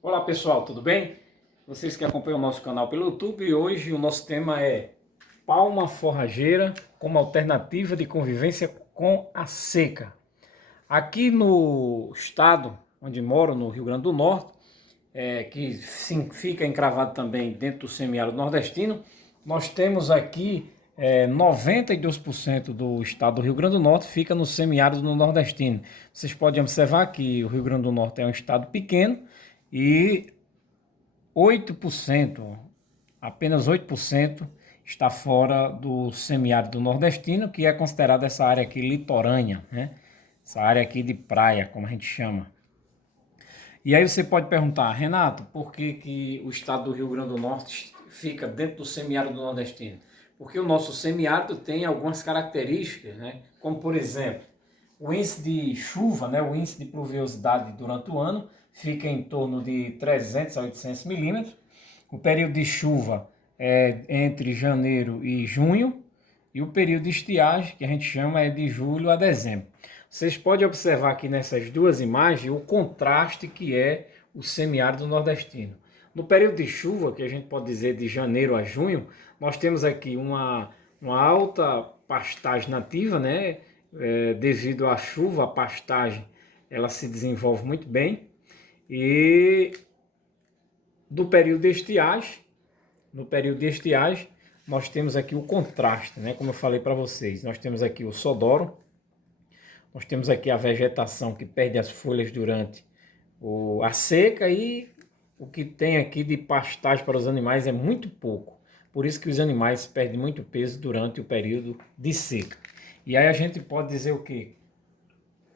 Olá pessoal, tudo bem? Vocês que acompanham o nosso canal pelo YouTube, e hoje o nosso tema é palma forrageira como alternativa de convivência com a seca. Aqui no estado onde moro, no Rio Grande do Norte, que sim, fica encravado também dentro do semiárido nordestino, nós temos aqui 92% do estado do Rio Grande do Norte fica no semiárido no nordestino. Vocês podem observar que o Rio Grande do Norte é um estado pequeno e 8%, apenas 8% está fora do semiárido nordestino, que é considerada essa área aqui litorânea, né? Essa área aqui de praia, como a gente chama. E aí você pode perguntar, Renato, por que o estado do Rio Grande do Norte fica dentro do semiárido nordestino? Porque o nosso semiárido tem algumas características, né? Como por exemplo, o índice de chuva, né? O índice de pluviosidade durante o ano fica em torno de 300 a 800 milímetros. O período de chuva é entre janeiro e junho, e o período de estiagem, que a gente chama, é de julho a dezembro. Vocês podem observar aqui nessas duas imagens o contraste que é o semiárido nordestino. No período de chuva, que a gente pode dizer de janeiro a junho, nós temos aqui uma alta pastagem nativa, né? Devido à chuva, a pastagem ela se desenvolve muito bem. E do período de estiagem, no período de estiagem, nós temos aqui o contraste, né? Como eu falei para vocês, nós temos aqui o sodoro, nós temos aqui a vegetação que perde as folhas durante a seca e o que tem aqui de pastagem para os animais é muito pouco. Por isso que os animais perdem muito peso durante o período de seca. E aí a gente pode dizer o quê?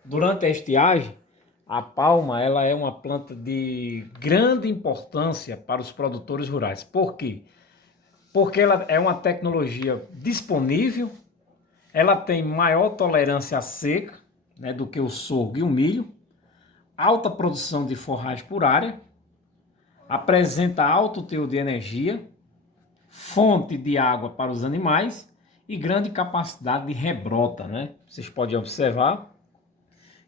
Durante a estiagem, a palma ela é uma planta de grande importância para os produtores rurais. Por quê? Porque ela é uma tecnologia disponível, ela tem maior tolerância à seca, né, do que o sorgo e o milho, alta produção de forragem por área, apresenta alto teor de energia, fonte de água para os animais e grande capacidade de rebrota, né? Vocês podem observar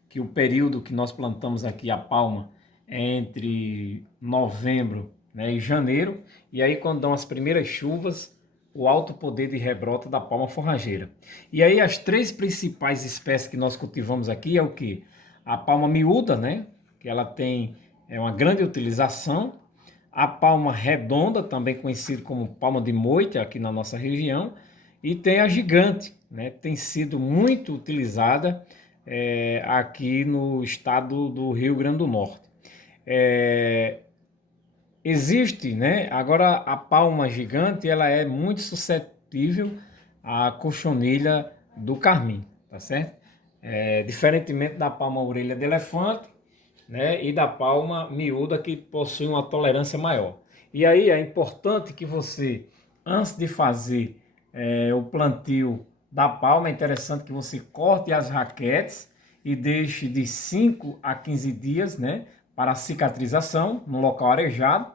que o período que nós plantamos aqui a palma é entre novembro, né, e janeiro, e aí quando dão as primeiras chuvas, o alto poder de rebrota da palma forrageira. E aí as três principais espécies que nós cultivamos aqui é o que? A palma miúda, né, que ela tem uma grande utilização, a palma redonda, também conhecida como palma de moita aqui na nossa região, e tem a gigante, né, tem sido muito utilizada aqui no estado do Rio Grande do Norte. É, existe, né? Agora a palma gigante ela é muito suscetível à cochonilha do carmim, tá certo? Diferentemente da palma orelha de elefante, né? E da palma miúda que possui uma tolerância maior. E aí é importante que você, antes de fazer o plantio da palma, é interessante que você corte as raquetes e deixe de 5 a 15 dias, né? Para a cicatrização no local arejado.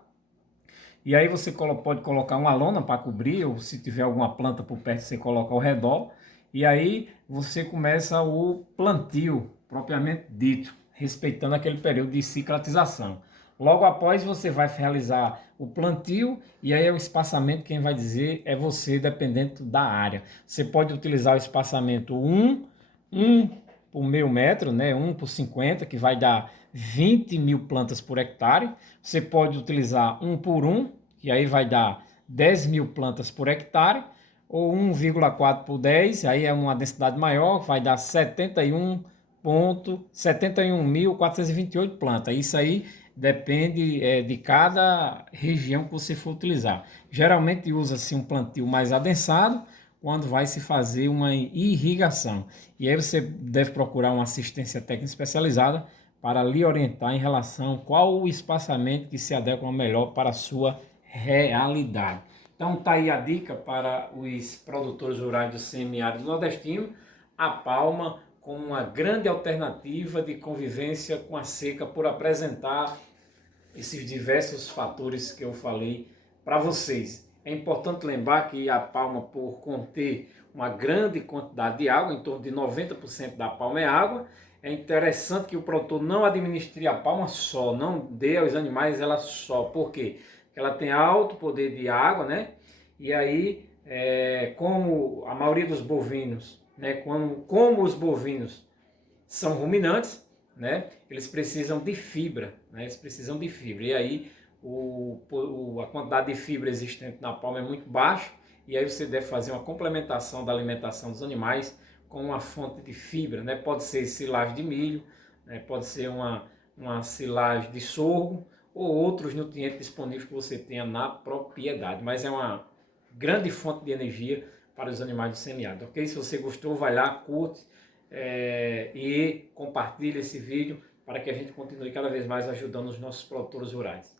E aí você pode colocar uma lona para cobrir, ou se tiver alguma planta por perto, você coloca ao redor. E aí você começa o plantio, propriamente dito, respeitando aquele período de cicatrização. Logo após você vai realizar o plantio e aí é o espaçamento, quem vai dizer é você, dependendo da área. Você pode utilizar o espaçamento um por meio metro, né? 1 por 50, que vai dar 20 mil plantas por hectare. Você pode utilizar 1 por 1, que aí vai dar 10 mil plantas por hectare, ou 1,4 por 10, aí é uma densidade maior, vai dar 71.428 plantas. Isso aí depende de cada região que você for utilizar. Geralmente usa-se um plantio mais adensado, quando vai se fazer uma irrigação. E aí você deve procurar uma assistência técnica especializada para lhe orientar em relação a qual o espaçamento que se adequa melhor para a sua realidade. Então tá aí a dica para os produtores rurais do semiárido nordestino, a palma como uma grande alternativa de convivência com a seca por apresentar esses diversos fatores que eu falei para vocês. É importante lembrar que a palma, por conter uma grande quantidade de água, em torno de 90% da palma é água, é interessante que o produtor não administre a palma só, não dê aos animais ela só. Por quê? Porque ela tem alto poder de água, né? E aí, como a maioria dos bovinos, né? Como os bovinos são ruminantes, né? Eles precisam de fibra, né? Eles precisam de fibra. E aí a quantidade de fibra existente na palma é muito baixa, e aí você deve fazer uma complementação da alimentação dos animais com uma fonte de fibra, né? Pode ser silagem de milho, né? Pode ser uma silagem de sorgo ou outros nutrientes disponíveis que você tenha na propriedade, mas é uma grande fonte de energia para os animais de semiárido, ok? Se você gostou, vai lá, curte e compartilhe esse vídeo para que a gente continue cada vez mais ajudando os nossos produtores rurais.